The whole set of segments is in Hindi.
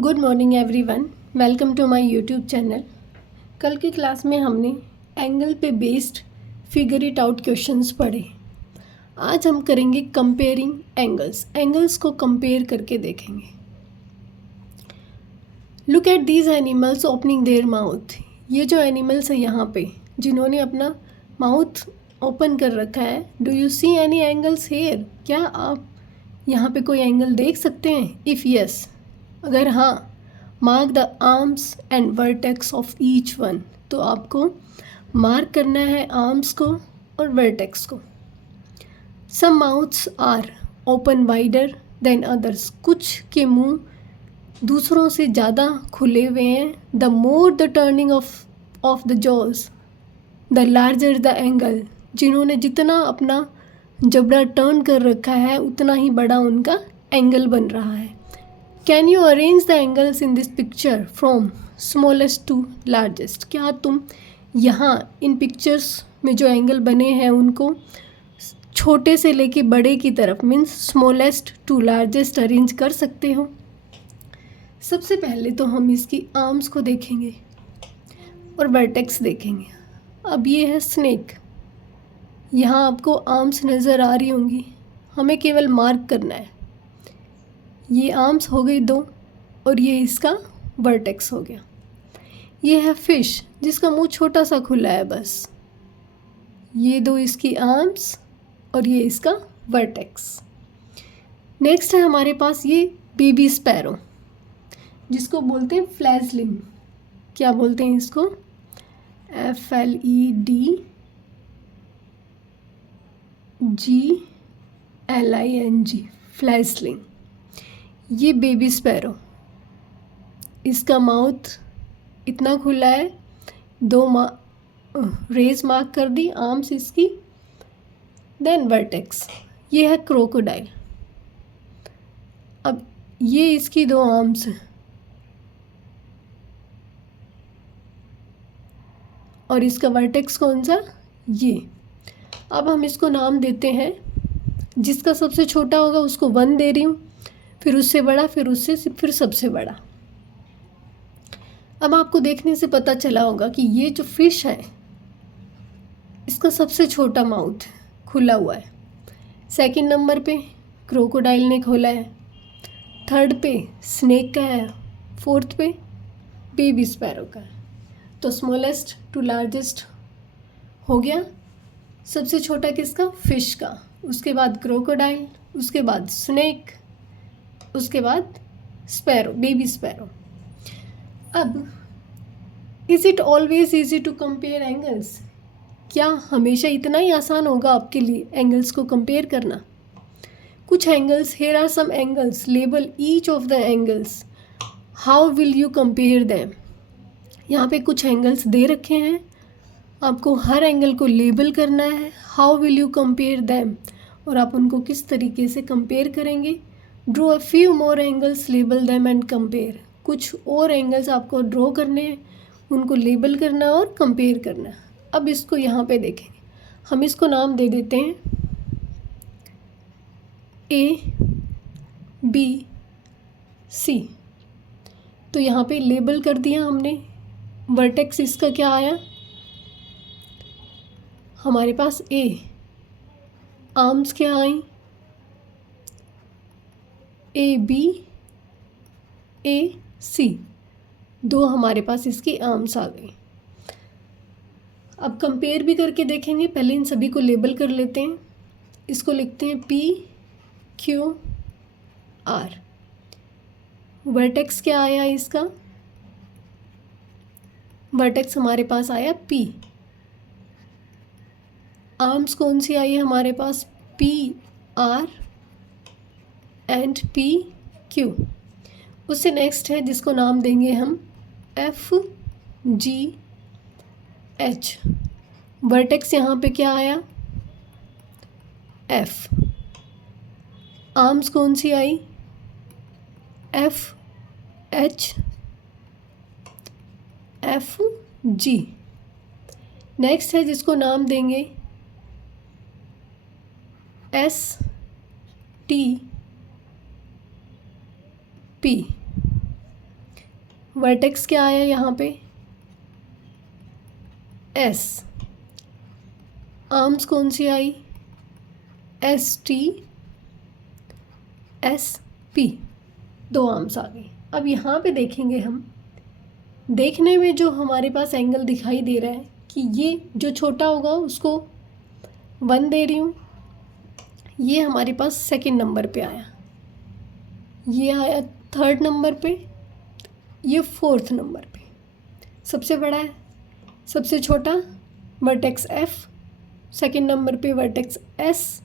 Good morning everyone, welcome to my YouTube channel. कल की क्लास में हमने एंगल पे based figure it out questions पढ़े। आज हम करेंगे कंपेयरिंग एंगल्स को कंपेयर करके देखेंगे। Look at these animals opening their mouth. ये जो एनिमल्स है यहाँ पे जिन्होंने अपना माउथ ओपन कर रखा है, do you see any angles here? क्या आप यहाँ पे कोई एंगल देख सकते हैं? इफ़ यस, अगर हाँ, mark the arms and vertex of each one. तो आपको मार्क करना है आर्म्स को और वर्टेक्स को। Some mouths are open wider than others. कुछ के मुंह दूसरों से ज़्यादा खुले हुए हैं। The more the turning of the jaws the larger the angle. जिन्होंने जितना अपना जबड़ा टर्न कर रखा है उतना ही बड़ा उनका एंगल बन रहा है। Can you arrange the angles in this picture from smallest to largest? क्या तुम यहाँ इन पिक्चर्स में जो एंगल बने हैं उनको छोटे से लेके बड़े की तरफ means smallest to largest arrange कर सकते हो? सबसे पहले तो हम इसकी आर्म्स को देखेंगे और वर्टेक्स देखेंगे। अब ये है स्नेक। यहाँ आपको आर्म्स नज़र आ रही होंगी, हमें केवल मार्क करना है। ये आर्म्स हो गई दो और ये इसका वर्टेक्स हो गया। ये है फिश जिसका मुंह छोटा सा खुला है बस। ये दो इसकी आर्म्स और ये इसका वर्टेक्स। नेक्स्ट है हमारे पास ये बेबी स्पैरो जिसको बोलते हैं फ्लैजलिंग। क्या बोलते हैं इसको? FLEDGLING, फ्लैजलिंग। ये बेबी स्पैरो, इसका माउथ इतना खुला है, दो रेज मार्क कर दी आर्म्स इसकी, देन वर्टेक्स। ये है क्रोकोडाइल। अब ये इसकी दो आर्म्स हैं और इसका वर्टेक्स कौन सा? ये। अब हम इसको नाम देते हैं, जिसका सबसे छोटा होगा उसको 1 दे रही हूँ, फिर उससे बड़ा, फिर सबसे बड़ा। अब आपको देखने से पता चला होगा कि ये जो फिश है इसका सबसे छोटा माउथ खुला हुआ है। सेकंड नंबर पे क्रोकोडाइल ने खोला है, थर्ड पे स्नेक का है, फोर्थ पे बेबी स्पैरो का है। तो स्मॉलेस्ट टू लार्जेस्ट हो गया। सबसे छोटा किसका? फिश का, उसके बाद क्रोकोडाइल, उसके बाद स्नेक, उसके बाद स्पैरो, बेबी स्पैरो। अब is it always easy to compare angles? क्या हमेशा इतना ही आसान होगा आपके लिए एंगल्स को कंपेयर करना? कुछ angles, here are some angles, label each of the angles, how will you compare them? यहाँ पे कुछ एंगल्स दे रखे हैं, आपको हर एंगल को लेबल करना है। How will you compare them, और आप उनको किस तरीके से कंपेयर करेंगे? Draw a few more angles, label them and compare. कुछ और एंगल्स आपको ड्रॉ करने हैं, उनको लेबल करना और कंपेयर करना। अब इसको यहाँ पे देखेंगे, हम इसको नाम दे देते हैं ABC। तो यहाँ पे लेबल कर दिया हमने। वर्टेक्स इसका क्या आया हमारे पास? A। आर्म्स क्या आई? ABC। दो हमारे पास इसकी आर्म्स आ गई। अब कंपेयर भी करके देखेंगे। पहले इन सभी को लेबल कर लेते हैं। इसको लिखते हैं PQR। वर्टेक्स क्या आया इसका? वर्टेक्स हमारे पास आया P। आर्म्स कौन सी आई है हमारे पास? PR and PQ। उससे नेक्स्ट है जिसको नाम देंगे हम FGH। वर्टेक्स यहाँ पे क्या आया? F। आर्म्स कौन सी आई? FG। नेक्स्ट है जिसको नाम देंगे STP। वर्टेक्स क्या आया यहाँ पे, एस। आर्म्स कौन सी आई, S T S P, 2 arms आ गई। अब यहाँ पे देखेंगे हम, देखने में जो हमारे पास एंगल दिखाई दे रहा है कि ये जो छोटा होगा उसको 1 दे रही हूँ, ये हमारे पास सेकंड नंबर पे आया, ये आया थर्ड नंबर पे, ये फोर्थ नंबर पे। सबसे बड़ा है, सबसे छोटा वर्टेक्स एफ, सेकंड नंबर पे वर्टेक्स एस,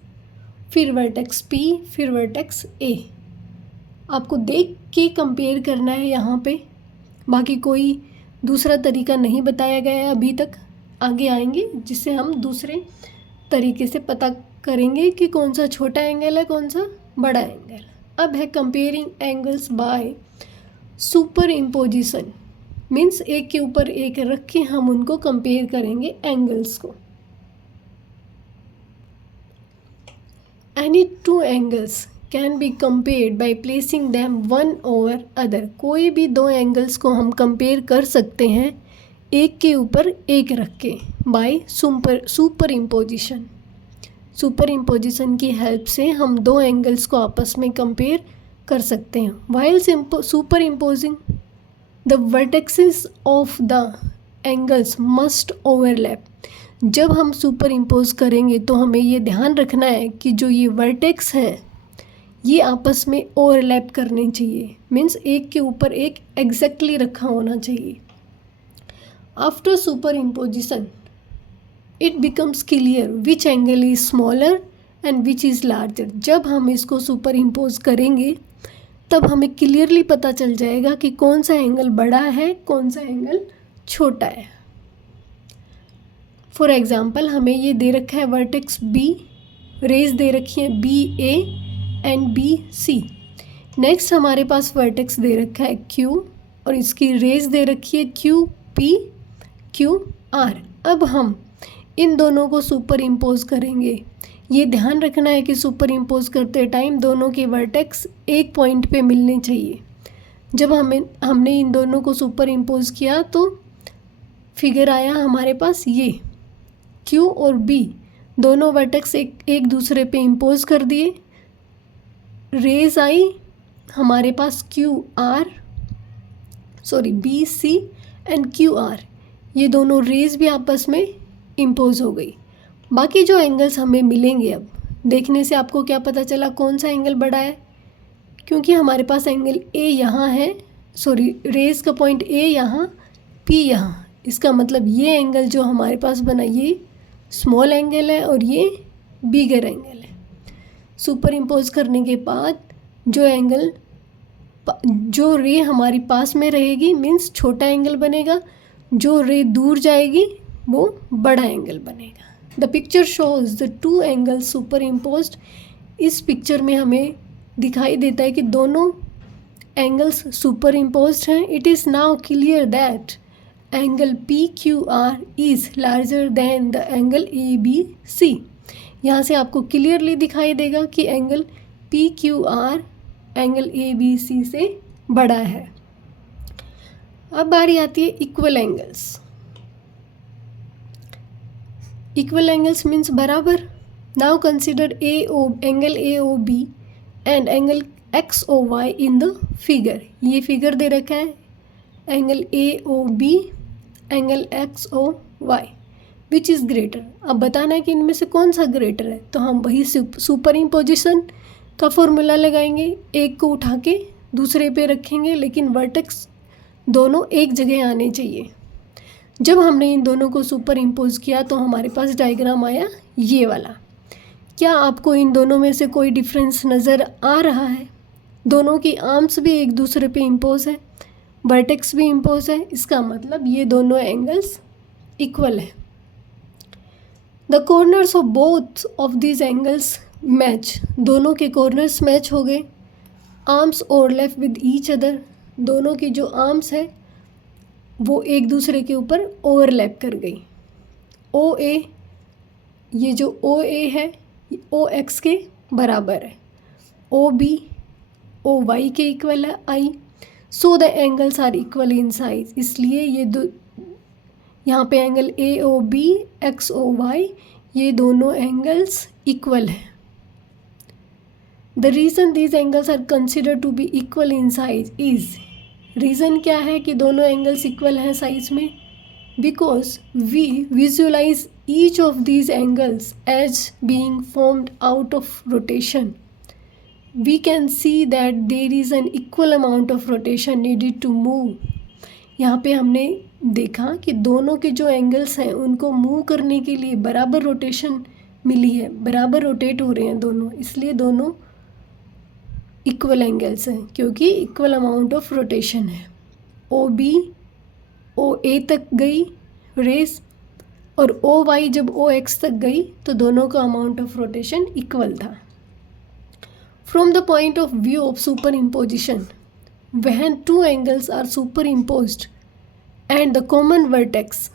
फिर वर्टेक्स पी, फिर वर्टेक्स ए। आपको देख के कंपेयर करना है यहाँ पे, बाकी कोई दूसरा तरीका नहीं बताया गया है अभी तक। आगे आएंगे जिससे हम दूसरे तरीके से पता करेंगे कि कौन सा छोटा एंगल है, कौन सा बड़ा एंगल। अब है comparing angles by super imposition, means एक के ऊपर एक रख के हम उनको कंपेयर करेंगे एंगल्स को। Any 2 angles can be compared by placing them one over other. कोई भी 2 एंगल्स को हम कंपेयर कर सकते हैं एक के ऊपर एक रख के, by super imposition. Super imposition की हेल्प से हम 2 एंगल्स को आपस में कंपेयर कर सकते हैं। While super imposing the vertexes of the angles must overlap. जब हम सुपर इम्पोज करेंगे तो हमें ये ध्यान रखना है कि जो ये वर्टेक्स हैं ये आपस में ओवरलैप करने चाहिए, मीन्स एक के ऊपर एक एग्जैक्टली रखा होना चाहिए। After super imposition it becomes clear which angle is smaller and which is larger. जब हम इसको सुपर इम्पोज करेंगे तब हमें क्लियरली पता चल जाएगा कि कौन सा एंगल बड़ा है, कौन सा एंगल छोटा है। फॉर एग्ज़ाम्पल हमें ये दे रखा है वर्टेक्स बी, रेज दे रखी है B A and B C. Next हमारे पास वर्टेक्स दे रखा है क्यू और इसकी रेज दे रखी है क्यू पी क्यू आर। अब हम इन दोनों को सुपर इम्पोज करेंगे। ये ध्यान रखना है कि सुपर इम्पोज करते टाइम दोनों के वर्टेक्स एक पॉइंट पे मिलने चाहिए। जब हमने इन दोनों को सुपर इम्पोज किया तो फिगर आया हमारे पास ये, Q और B दोनों वर्टेक्स एक दूसरे पे इम्पोज कर दिए। रेज आई हमारे पास B C and Q R, ये दोनों रेज भी आपस में इम्पोज हो गई। बाकी जो एंगल्स हमें मिलेंगे, अब देखने से आपको क्या पता चला कौन सा एंगल बड़ा है, क्योंकि हमारे पास एंगल ए यहाँ है, रेज का पॉइंट ए यहाँ, पी यहाँ। इसका मतलब ये एंगल जो हमारे पास बना ये स्मॉल एंगल है और ये बिगर एंगल है। सुपर इम्पोज करने के बाद जो रे हमारी पास में रहेगी मीन्स छोटा एंगल बनेगा, जो रे दूर जाएगी वो बड़ा एंगल बनेगा। The picture shows the 2 angles superimposed. इस पिक्चर में हमें दिखाई देता है कि दोनों एंगल्स सुपर इम्पोज्ड हैं। It is now clear that angle P Q R is larger than the angle A B C. यहाँ से आपको क्लियरली दिखाई देगा कि angle P Q R angle A B C से बड़ा है। अब बारी आती है equal angles. Equal angles means बराबर। Now consider angle A O B and angle X O Y in the figure. ये फिगर दे रखा है angle A O B angle X O Y, which is greater. अब बताना है कि इनमें से कौन सा ग्रेटर है, तो हम वही सुपर इम्पोजिशन का फॉर्मूला लगाएंगे। एक को उठा के दूसरे पे रखेंगे, लेकिन वर्टेक्स दोनों एक जगह आने चाहिए। जब हमने इन दोनों को सुपर इम्पोज किया तो हमारे पास डायग्राम आया ये वाला। क्या आपको इन दोनों में से कोई डिफरेंस नज़र आ रहा है? दोनों की आर्म्स भी एक दूसरे पे इम्पोज है, वर्टेक्स भी इम्पोज है, इसका मतलब ये दोनों एंगल्स इक्वल है। The corners of both of this angles match. दोनों के कॉर्नर्स मैच हो गए। Arms overlap with each other. दोनों की जो आर्म्स है वो एक दूसरे के ऊपर ओवरलैप कर गई। ओ ए, ये जो ओ ए है ओ एक्स के बराबर है, ओ बी ओ वाई के इक्वल है आई। So the angles are equal in size, इसलिए ये दो यहाँ पे angle A O B, X O Y, ये दोनों एंगल्स इक्वल हैं. The reason these angles are consider to be equal in size is, reason क्या है कि दोनों एंगल्स इक्वल हैं साइज में? Because we visualize each of these angles as being formed out of rotation. We can see that there is an equal amount of rotation needed to move. यहाँ पे हमने देखा कि दोनों के जो एंगल्स हैं उनको मूव करने के लिए बराबर रोटेशन मिली है, बराबर रोटेट हो रहे हैं दोनों, इसलिए दोनों इक्वल एंगल्स हैं क्योंकि इक्वल अमाउंट ऑफ रोटेशन है. ओ बी ओ ए तक गई रेस और ओ वाई जब ओ एक्स तक गई तो दोनों का अमाउंट ऑफ रोटेशन इक्वल था. From the point of view of superimposition, when two angles are superimposed and the common vertex,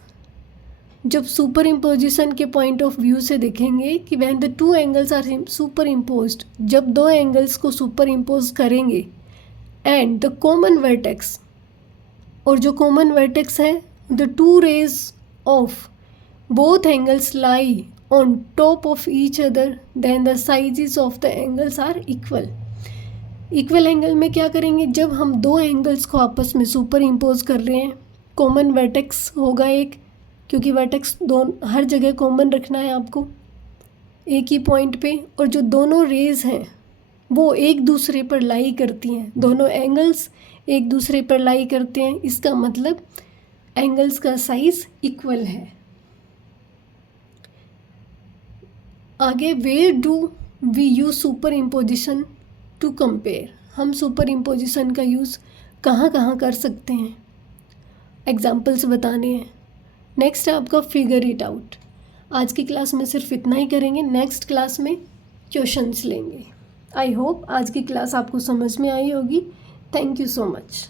जब सुपर इम्पोजिशन के पॉइंट ऑफ व्यू से देखेंगे कि when the two angles are superimposed, जब दो एंगल्स को सुपर इम्पोज करेंगे, एंड द कॉमन वर्टेक्स, और जो कॉमन वर्टेक्स है, the two rays of both angles lie on top of each other, then the sizes of the angles are equal. Equal angle में क्या करेंगे? जब हम दो एंगल्स को आपस में सुपर इम्पोज कर रहे हैं, कॉमन वर्टेक्स होगा एक, क्योंकि वर्टेक्स हर जगह कॉमन रखना है आपको एक ही पॉइंट पे, और जो दोनों रेज हैं वो एक दूसरे पर लाई करती हैं, दोनों एंगल्स एक दूसरे पर लाई करते हैं, इसका मतलब एंगल्स का साइज इक्वल है. आगे, where do we use superimposition to compare, हम सुपर इम्पोजिशन का यूज़ कहाँ कहाँ कर सकते हैं, एग्जाम्पल्स बताने हैं. नेक्स्ट है आपका फिगर इट आउट. आज की क्लास में सिर्फ इतना ही करेंगे, नेक्स्ट क्लास में क्वेश्चंस लेंगे. आई होप आज की क्लास आपको समझ में आई होगी. Thank you so much.